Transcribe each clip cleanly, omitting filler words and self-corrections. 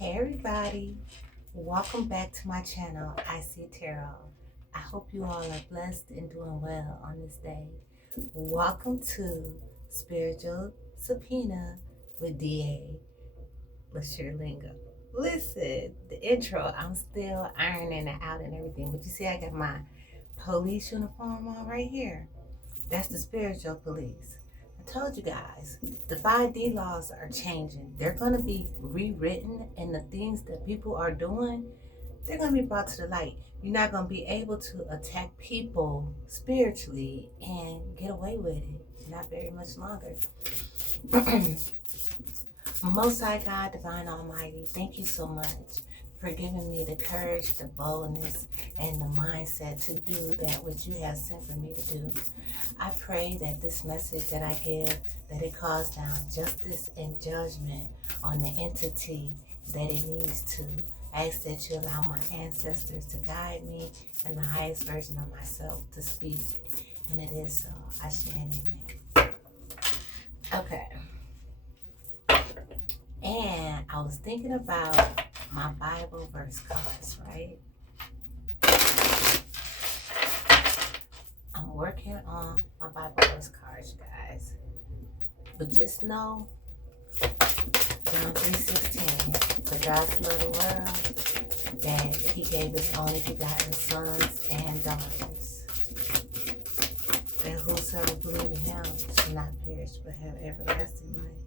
Hey everybody, welcome back to my channel, I See Tarot. I hope you all are blessed and doing well on this day. Welcome to Spiritual Subpoena with DA Lingo. Listen, the intro, I'm still ironing it out and everything, but you see I got my police uniform on right here. That's the spiritual police. I told you guys, the 5D laws are changing. They're going to be rewritten, and the things that people are doing, they're going to be brought to the light. You're not going to be able to attack people spiritually and get away with it. Not very much longer. Most High God, Divine Almighty, thank you so much for giving me the courage, the boldness, and the mindset to do that which you have sent for me to do. I pray that this message that I give, that it calls down justice and judgment on the entity that it needs to. I ask that you allow my ancestors to guide me and the highest version of myself to speak. And it is so. Ashe and amen. Okay. And I was thinking about my Bible verse cards, right? I'm working on my Bible verse cards, guys. But just know, John 3:16, for God so loved the world that he gave his only begotten sons and daughters, that whosoever believe in him shall not perish but have everlasting life.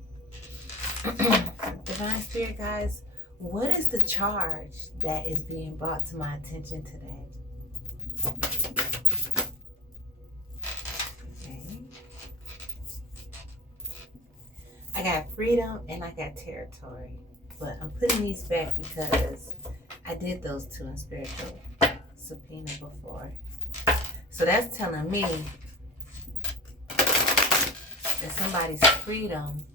Divine Spirit, guys, what is the charge that is being brought to my attention today? Okay. I got freedom and I got territory, but I'm putting these back because I did those two in spiritual subpoena before. So that's telling me that somebody's freedom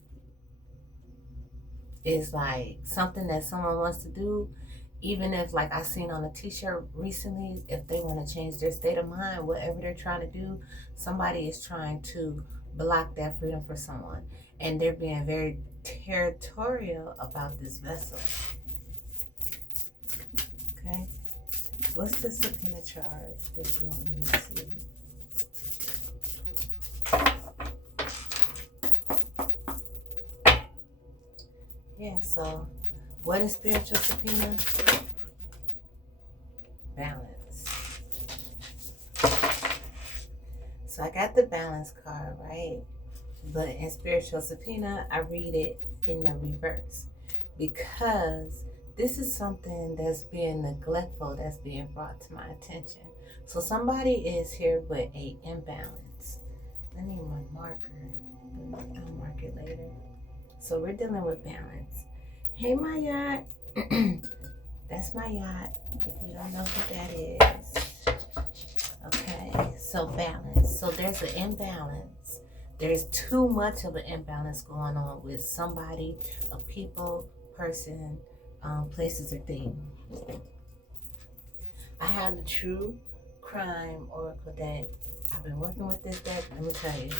is like something that someone wants to do, even if, like I seen on a t-shirt recently, if they want to change their state of mind, whatever they're trying to do, somebody is trying to block that freedom for someone, and they're being very territorial about this vessel. Okay, what's the subpoena charge that you want me to see? Yeah, so what is spiritual subpoena? Balance. So I got the balance card, right? But in spiritual subpoena, I read it in the reverse because this is something that's being neglectful, that's being brought to my attention. So somebody is here with a imbalance. I need my marker, but I'll mark it later. So we're dealing with balance. Hey, my yacht. That's my yacht, if you don't know who that is. Okay, so balance. So there's an imbalance. There's too much of an imbalance going on with somebody, a people, person, places, or thing. I have the true crime oracle deck. I've been working with this deck. Let me tell you,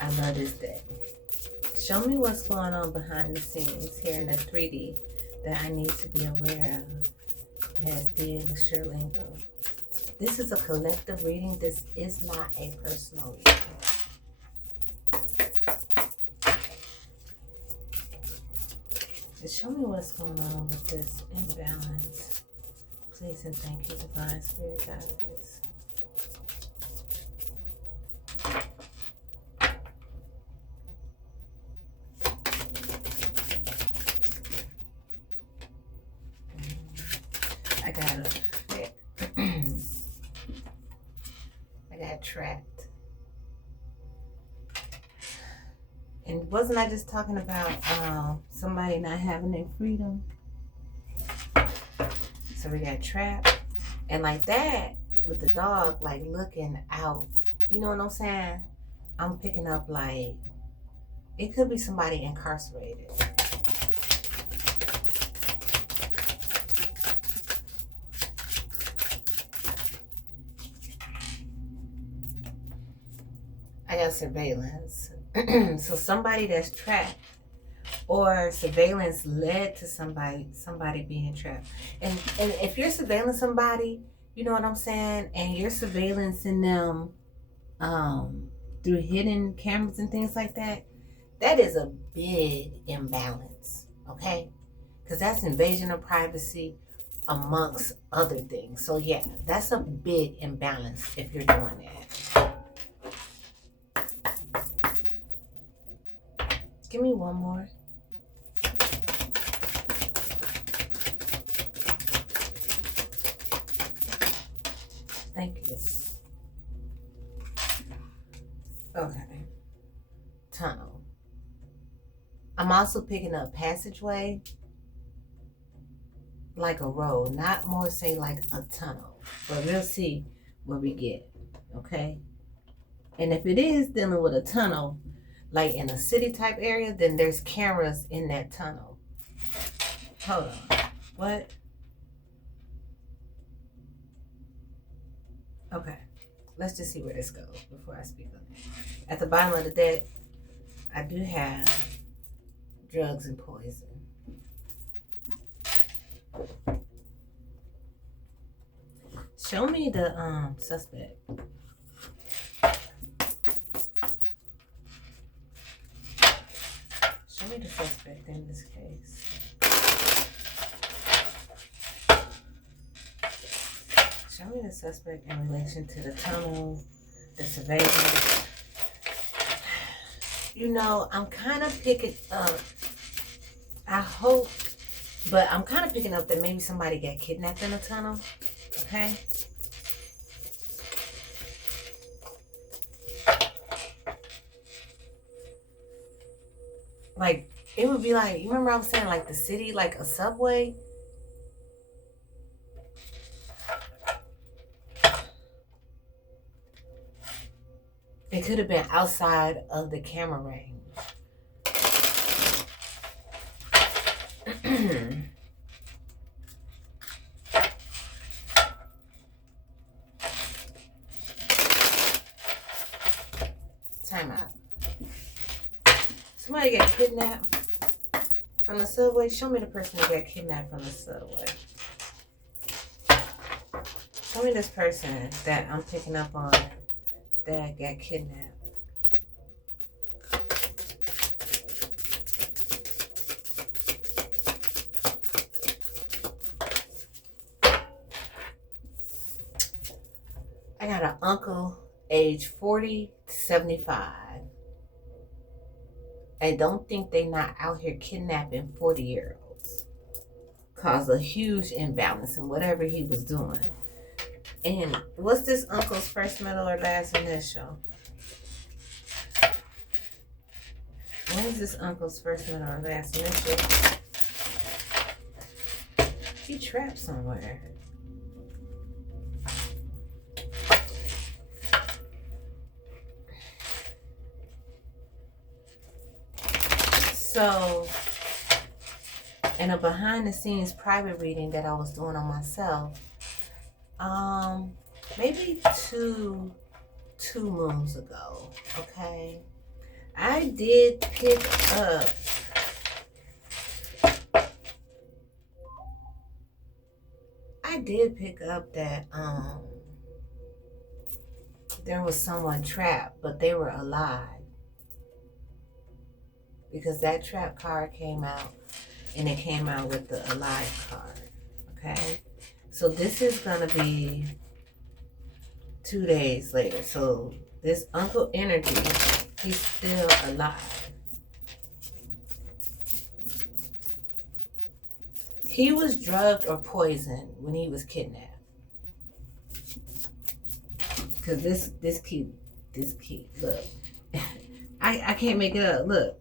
I love this deck. Show me what's going on behind the scenes here in the 3D that I need to be aware of as DA Lingo. This is a collective reading. This is not a personal reading. Just show me what's going on with this imbalance. Please and thank you, Divine Spirit Guides. I got trapped. And wasn't I just talking about somebody not having their freedom? So we got trapped. And like that, with the dog, like looking out, you know what I'm saying? I'm picking up like, it could be somebody incarcerated. I got surveillance. So somebody that's trapped or surveillance led to somebody being trapped. And if you're surveilling somebody, you know what I'm saying, and you're surveillancing them through hidden cameras and things like that, that is a big imbalance, okay? Because that's invasion of privacy amongst other things. So yeah, that's a big imbalance if you're doing that. Give me one more. Thank you. Okay. Tunnel. I'm also picking up passageway, like a road, not more say like a tunnel. But we'll see what we get. Okay. And if it is dealing with a tunnel, like in a city type area, then there's cameras in that tunnel. Hold on. What? Okay. Let's just see where this goes before I speak on it. At the bottom of the deck, I do have drugs and poison. Show me the suspect. Show me the suspect in this case. Show me the suspect in relation to the tunnel, the surveillance. You know, I'm kind of picking up, I hope, but I'm kind of picking up that maybe somebody got kidnapped in the tunnel, okay? Like, it would be like, you remember I was saying like the city, like a subway? It could have been outside of the camera range. Time out. Somebody got kidnapped from the subway. Show me the person who got kidnapped from the subway. Show me this person that I'm picking up on that got kidnapped. I got an uncle, age 40 to 75. And don't think they not out here kidnapping 40-year-olds. Cause a huge imbalance in whatever he was doing. And what's this uncle's first, middle, or last initial? What is this uncle's first, middle, or last initial? He trapped somewhere. So, in a behind-the-scenes private reading that I was doing on myself, maybe two moons ago, okay, I did pick up that there was someone trapped, but they were alive. Because that trap card came out, and it came out with the alive card, okay? So this is gonna be 2 days later. So this uncle energy, he's still alive. He was drugged or poisoned when he was kidnapped. Cause this key, look, I can't make it up. Look,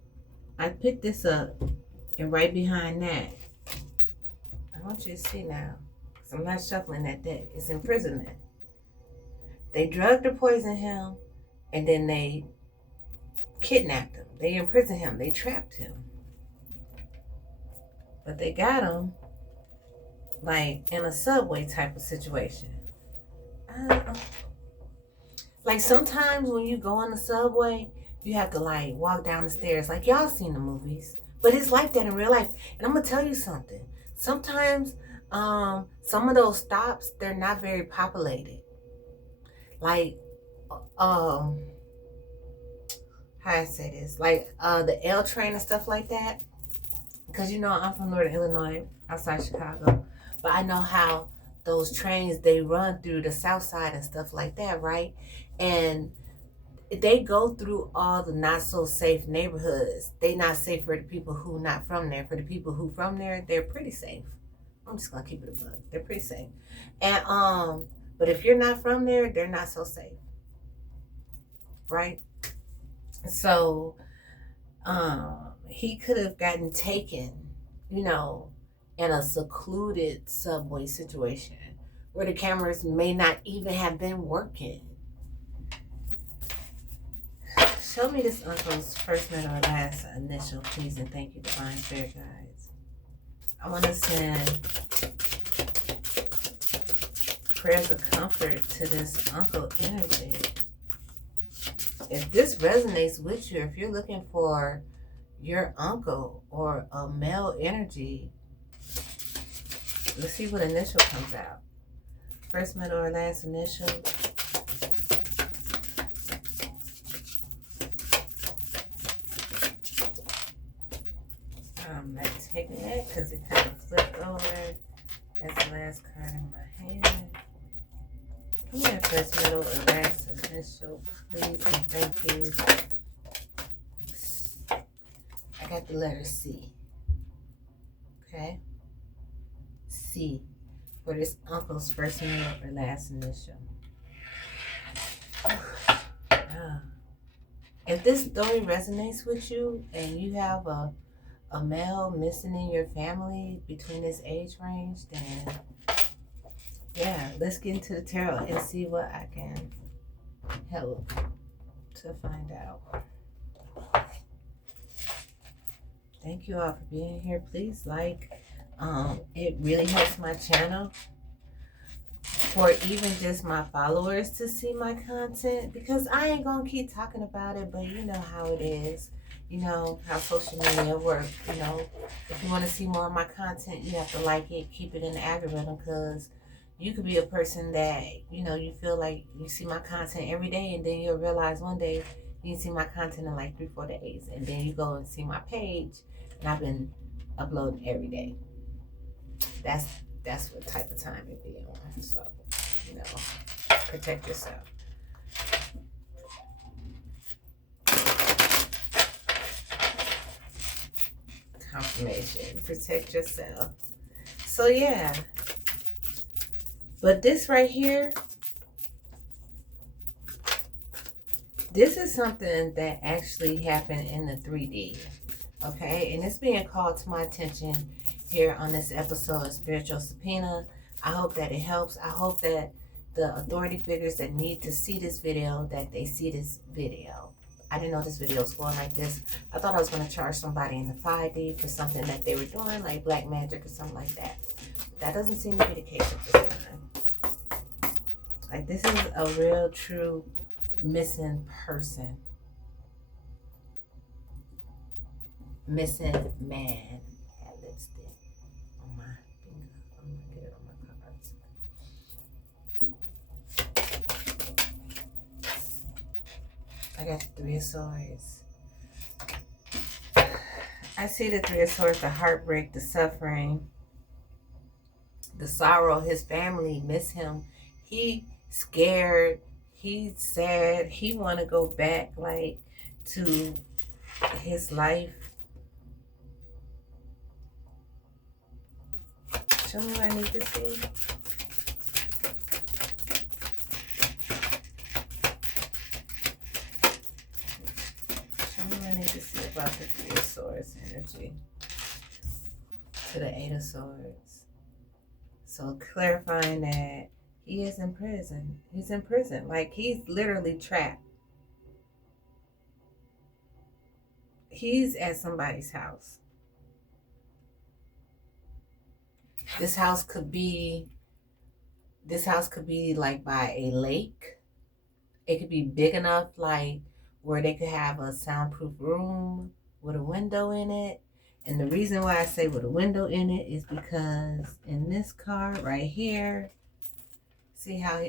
I picked this up, and right behind that, I want you to see now, because I'm not shuffling that deck. It's imprisonment. They drugged or poisoned him, and then they kidnapped him. They imprisoned him. They trapped him. But they got him, like, in a subway type of situation. Like, sometimes when you go on the subway, you have to, like, walk down the stairs. Like, y'all seen the movies But it's like that in real life. And I'm gonna tell you something. Sometimes some of those stops, they're not very populated. Like how I say this, like the L train and stuff like that. Because I'm from Northern Illinois, outside Chicago, but I know how those trains, they run through the South Side and stuff like that, right? And they go through all the not so safe neighborhoods. They not safe for the people who not from there. For the people who from there, they're pretty safe. I'm just gonna keep it a bug. They're pretty safe. And but if you're not from there, they're not so safe, right? So he could have gotten taken, in a secluded subway situation where the cameras may not even have been working. Show me this uncle's first, middle, or last initial, please, and thank you, Divine Spirit Guides. I want to send prayers of comfort to this uncle energy. If this resonates with you, if you're looking for your uncle or a male energy, let's see what initial comes out. First, middle, or last initial. I'm not taking it because it kind of flipped over as the last card in my hand. Come here, first, middle, or last initial, please, and thank you. I got the letter C. Okay? C for this uncle's first, middle, or last initial. If this story resonates with you and you have a male missing in your family between this age range, then yeah, let's get into the tarot and see what I can help to find out. Thank you all for being here. Please like. It really helps my channel for even just my followers to see my content, because I ain't gonna keep talking about it, but you know how it is. You know how social media works. If you want to see more of my content, you have to like it, keep it in the algorithm, because you could be a person that, you feel like you see my content every day, and then you'll realize one day you see my content in like 3-4 days, and then you go and see my page, and I've been uploading every day. That's what type of time it be on. So, protect yourself. Confirmation. Protect yourself. So yeah. But this right here, this is something that actually happened in the 3D. Okay? And it's being called to my attention here on this episode of Spiritual Subpoena. I hope that it helps. I hope that the authority figures that need to see this video, that they see this video. I didn't know this video was going like this. I thought I was going to charge somebody in the 5D for something that they were doing, like black magic or something like that. But that doesn't seem to be the case at this time. Like, this is a real, true missing person. Missing man. Lipstick on my finger. I'm going to get it on my cards. I got the 3 of Swords. I see the 3 of Swords, the heartbreak, the suffering, the sorrow. His family miss him. He scared. He's sad. He want to go back, like, to his life. Show me what I need to see. Show me what I need to see about the 3 of Swords energy to the 8 of Swords. So clarifying that he is in prison. He's in prison. Like, he's literally trapped. He's at somebody's house. This house could be like by a lake. It could be big enough, like, where they could have a soundproof room with a window in it. And the reason why I say with a window in it is because in this card right here, see how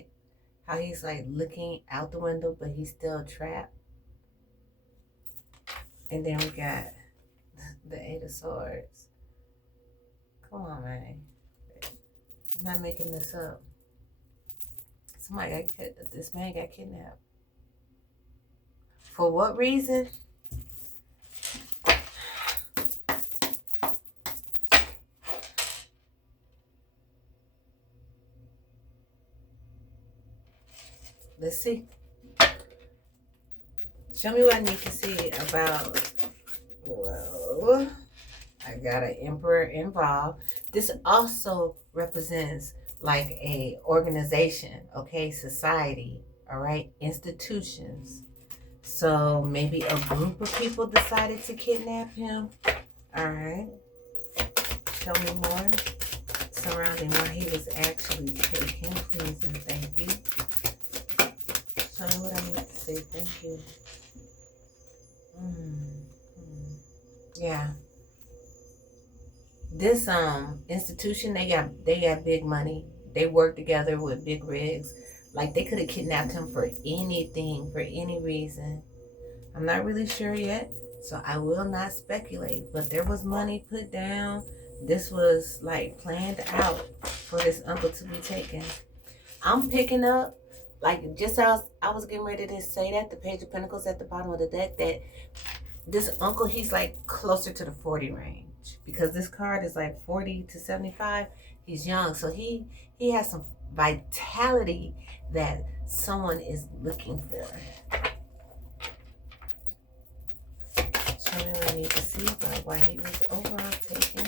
he's like looking out the window, but he's still trapped. And then we got the Eight of Swords. Come on, man. I'm not making this up. This man got kidnapped. For what reason? Let's see. Show me what I need to see about, well, I got an Emperor involved. This also represents like a organization, okay, society, all right, institutions. So maybe a group of people decided to kidnap him. All right. Show me more surrounding why he was actually taken, please and thank you. Show me what I need to say. Thank you. Yeah. This institution, they got big money. They work together with big rigs. Like they could have kidnapped him for anything, for any reason. I'm not really sure yet, so I will not speculate. But there was money put down. This was like planned out for this uncle to be taken. I'm picking up, like just as I was getting ready to say that, the Page of Pentacles at the bottom of the deck, that this uncle, he's like closer to the 40 range. Because this card is like 40 to 75. He's young, so he has some vitality that someone is looking for. Show me what I need to see about why he was overall taken.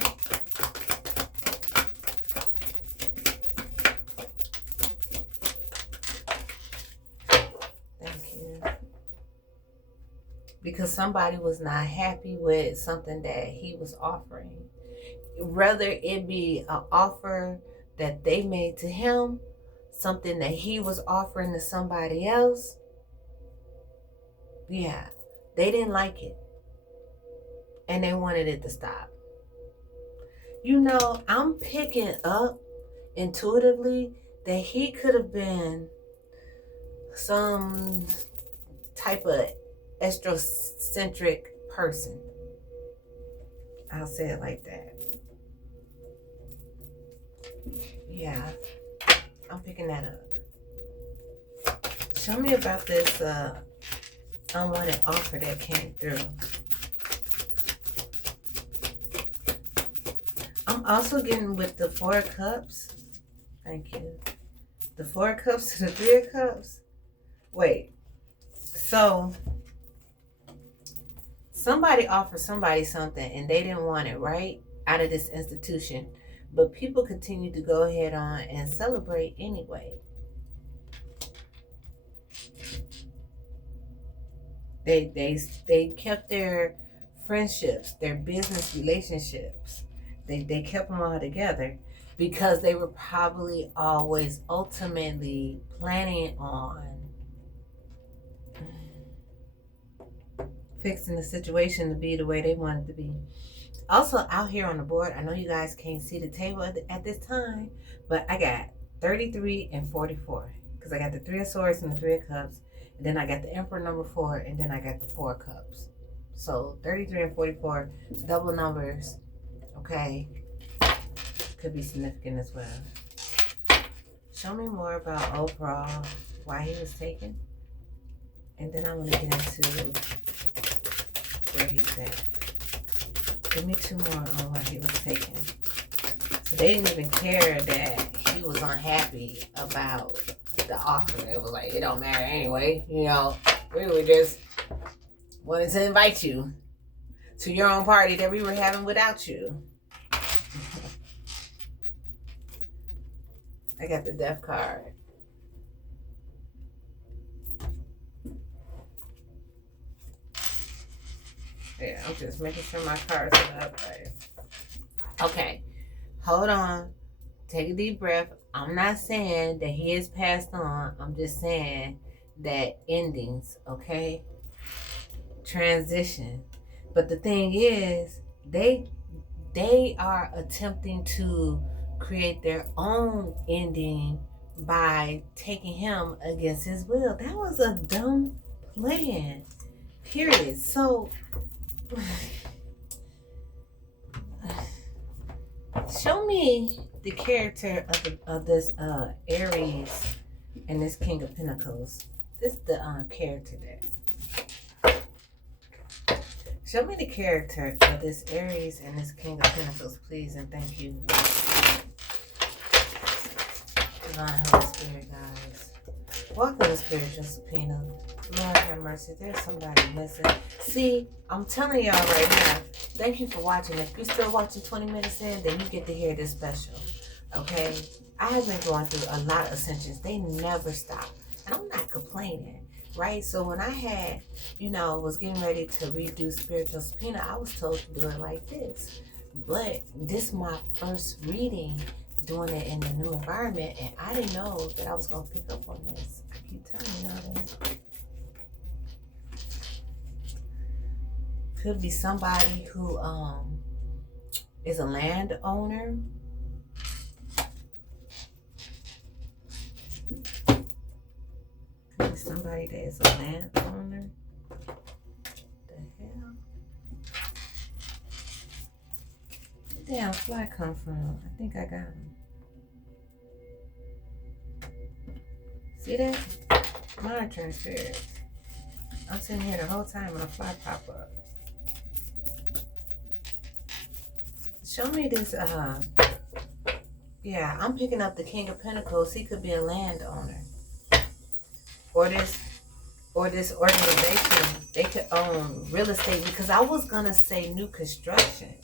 Thank you. Because somebody was not happy with something that he was offering. Whether it be an offer that they made to him, something that he was offering to somebody else. Yeah, they didn't like it. And they wanted it to stop. You know, I'm picking up intuitively that he could have been some type of eccentric person. I'll say it like that. Yeah, I'm picking that up. Show me about this unwanted offer that came through. I'm also getting with the Four of Cups. Thank you. The Four of Cups to the Three of Cups. Wait. So, somebody offered somebody something and they didn't want it, right? Out of this institution. But people continue to go ahead on and celebrate anyway. They kept their friendships, their business relationships. They kept them all together because they were probably always ultimately planning on fixing the situation to be the way they wanted to be. Also, out here on the board, I know you guys can't see the table at this time, but I got 33 and 44 because I got the Three of Swords and the Three of Cups, and then I got the Emperor number 4, and then I got the Four of Cups. So 33 and 44, double numbers, okay, could be significant as well. Show me more about overall why he was taken, and then I want to get into where he's at. Give me 2 more on why he was taken. So they didn't even care that he was unhappy about the offer. It was like, it don't matter anyway. You know, we were just wanted to invite you to your own party that we were having without you. I got the Death card. Yeah, I'm just making sure my cards are up right. Okay, hold on. Take a deep breath. I'm not saying that he has passed on. I'm just saying that endings, okay? Transition. But the thing is, they are attempting to create their own ending by taking him against his will. That was a dumb plan. Period. So show me the character of this Aries and this King of Pentacles. This is the character there. Show me the character of this Aries and this King of Pentacles, please, and thank you. Divine Holy Spirit, guys. Welcome to Spiritual Subpoena. Lord have mercy. There's somebody missing. See, I'm telling y'all right now, thank you for watching. If you're still watching 20 minutes in, then you get to hear this special. Okay? I have been going through a lot of ascensions. They never stop. And I'm not complaining. Right? So when I had, was getting ready to redo Spiritual Subpoena, I was told to do it like this. But this is my first reading doing it in the new environment, and I didn't know that I was going to pick up on this. I keep telling y'all that. Could be somebody who is a landowner. Could be somebody that is a landowner. What the hell? Where the damn fly come from? I think I got him. See that? Monitoring spirits. I'm sitting here the whole time when a fly pop up. Show me this, yeah, I'm picking up the King of Pentacles. He could be a landowner. Or this organization, they could own real estate, because I was going to say new construction.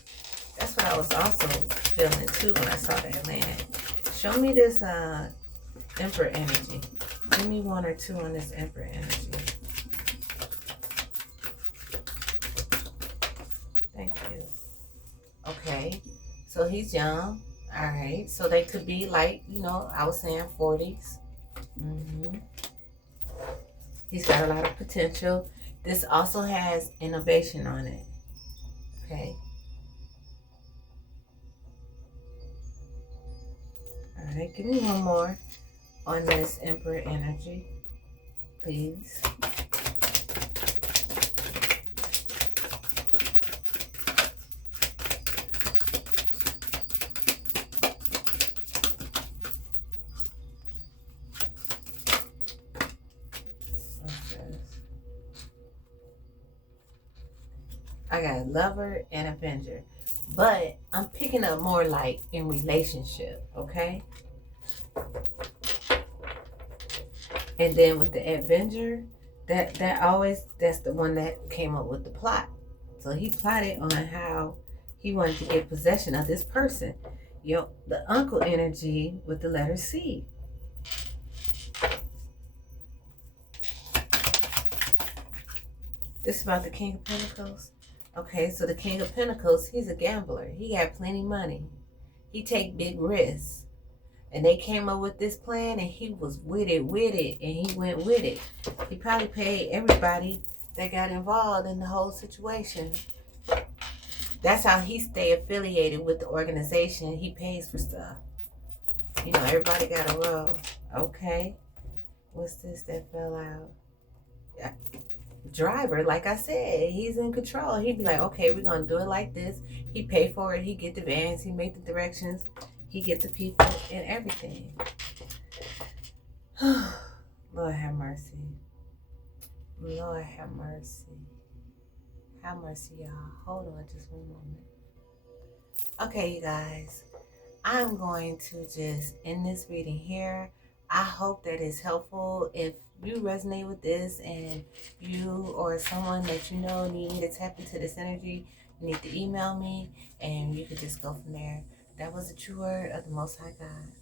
That's what I was also feeling too when I saw that land. Show me this Emperor energy. Give me one or two on this Emperor energy. Thank you. Okay, so he's young. All right, so they could be like, I was saying 40s. He's got a lot of potential. This also has innovation on it. Okay. All right, give me one more on this Emperor energy, please. I got a lover and avenger, but I'm picking up more like in relationship, okay? And then with the avenger, that's the one that came up with the plot. So he plotted on how he wanted to get possession of this person. The uncle energy with the letter C. This is about the King of Pentacles. Okay, so the King of Pentacles, he's a gambler. He got plenty of money. He take big risks. And they came up with this plan, and he was with it, and he went with it. He probably paid everybody that got involved in the whole situation. That's how he stay affiliated with the organization. He pays for stuff. Everybody got a role. Okay. What's this that fell out? Yeah. Driver, like I said, he's in control. He'd be like, okay, we're gonna do it like this. He pay for it. He get the vans. He make the directions. He gets the people and everything. Lord have mercy. Lord have mercy. Have mercy, y'all. Hold on just one moment. Okay, you guys. I'm going to just end this reading here. I hope that is helpful. If you resonate with this and you or someone that you know need me to tap into this energy, you need to email me and you can just go from there. That was the true word of the Most High God.